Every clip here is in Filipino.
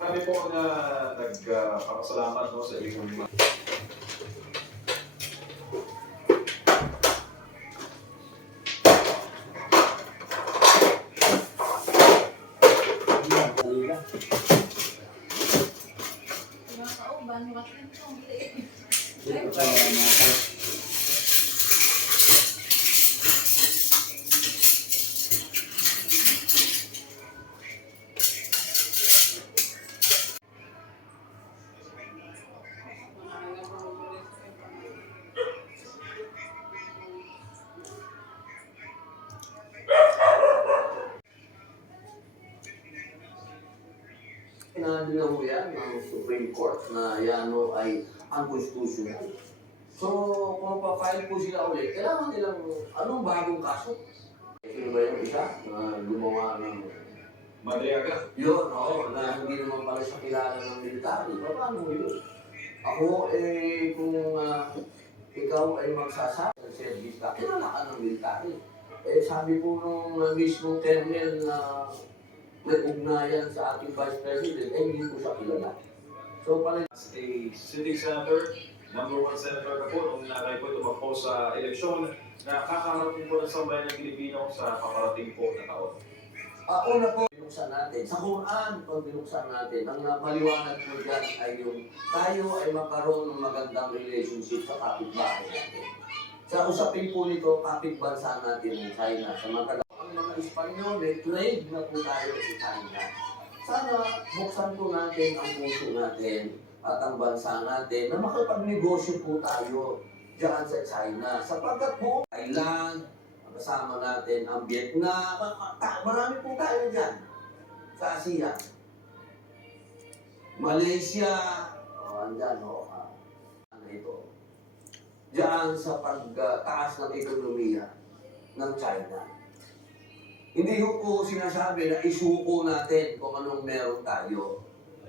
Marami po na nagpapasalamat no, sa inyong Sinabi na ho yan ng Supreme Court na yan ho ay unconstitutional. So, kung pa-file po sila ulit, kailangan nilang anong bagong kaso? Sino ba yung isa na gumawa ng Madriaga? yun, oo, na hindi naman pala siya kilala ng military. Paano yun? Ako, kung ikaw ay magsasabi ng service ka, kilala ka ng military. Sabi po nung mismong colonel na nag-ugnayan sa ating Vice President, hindi po siya kilala. So, pala As a sitting senator, #1 senator na po, nung nanay po tumakbo sa eleksyon, na kakaharap po ng sambayan ng Pilipino sa paparating po na taon. una po, binuksan natin. Sa Quran, pag binuksan natin, ang maliwanag po dyan ay yung tayo ay magkaroon ng magandang relationship sa kapitbahay natin. Sa usapin po nito, kapitbansa natin ng China. Sa ang mga Espanyol, trade na po tayo sa China. Sana buksan po natin ang puso natin at ang bansa natin na makapagnegosyo po tayo dyan sa China. Sapagkat po, Thailand, kasama natin ang Vietnam, marami po tayo dyan sa Asia. Malaysia, andyan ano ito. Diyan sa pagtaas ng ekonomiya ng China. Hindi ko sinasabi na isuko natin kung anong meron tayo.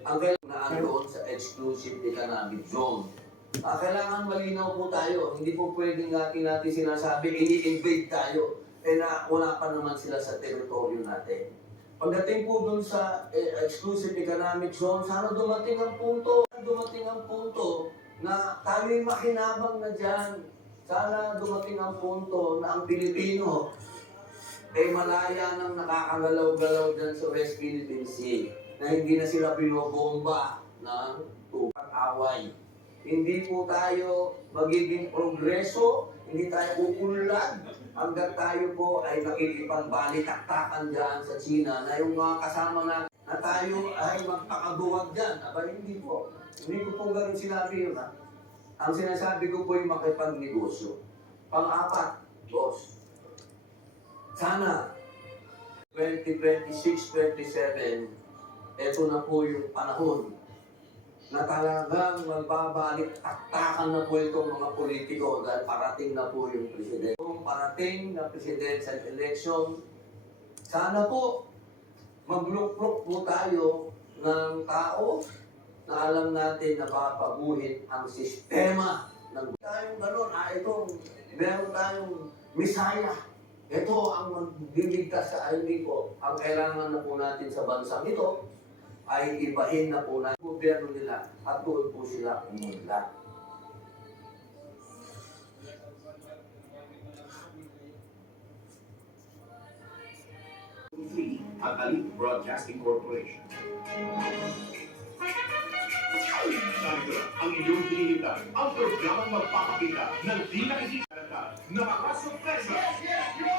Ang kailangan na doon sa exclusive economic zone. Kailangan malinaw po tayo. Hindi po pwedeng natin sinasabi, ini-invade tayo. Na wala pa naman sila sa teritoryo natin. Pagdating po doon sa exclusive economic zone, sana dumating ang punto na tayo'y makinabang na dyan. Sana dumating ang punto na ang Pilipino malaya nang nakakagalaw-galaw dyan sa West Philippine Sea, na hindi na sila binobomba ng tupag-away. Hindi po tayo magiging progreso, hindi tayo uunlad hanggang tayo po ay nakikipagbalitaktakan dyan sa China na yung mga kasama natin na tayo ay magpakaduwag dyan. Aba, hindi po. Hindi ko po ganun sinabi yun. Ang sinasabi ko po yung makipagnegosyo. Pang-apat, boss. Sana 2026-27, eto na po yung panahon na talagang magbabalik-taktakan na po itong mga politiko dahil parating na po yung presidente. Kung parating na presidential election, sana po magluklok po tayo ng tao na alam natin na papabuhin ang sistema ng tayong gano'n. Meron tayong misaya. Ito ang magdiligtas sa ayun ko. Ang kailangan na po natin sa bansang ito ay ibahin na po natin ang gobyerno nila at doon po sila umunlad. At Alip Broadcasting Corporation. Narito ang inyong hinihintay, ang programang magpapakita ng di nakikita na makasurpresa. Yes, yes, yo!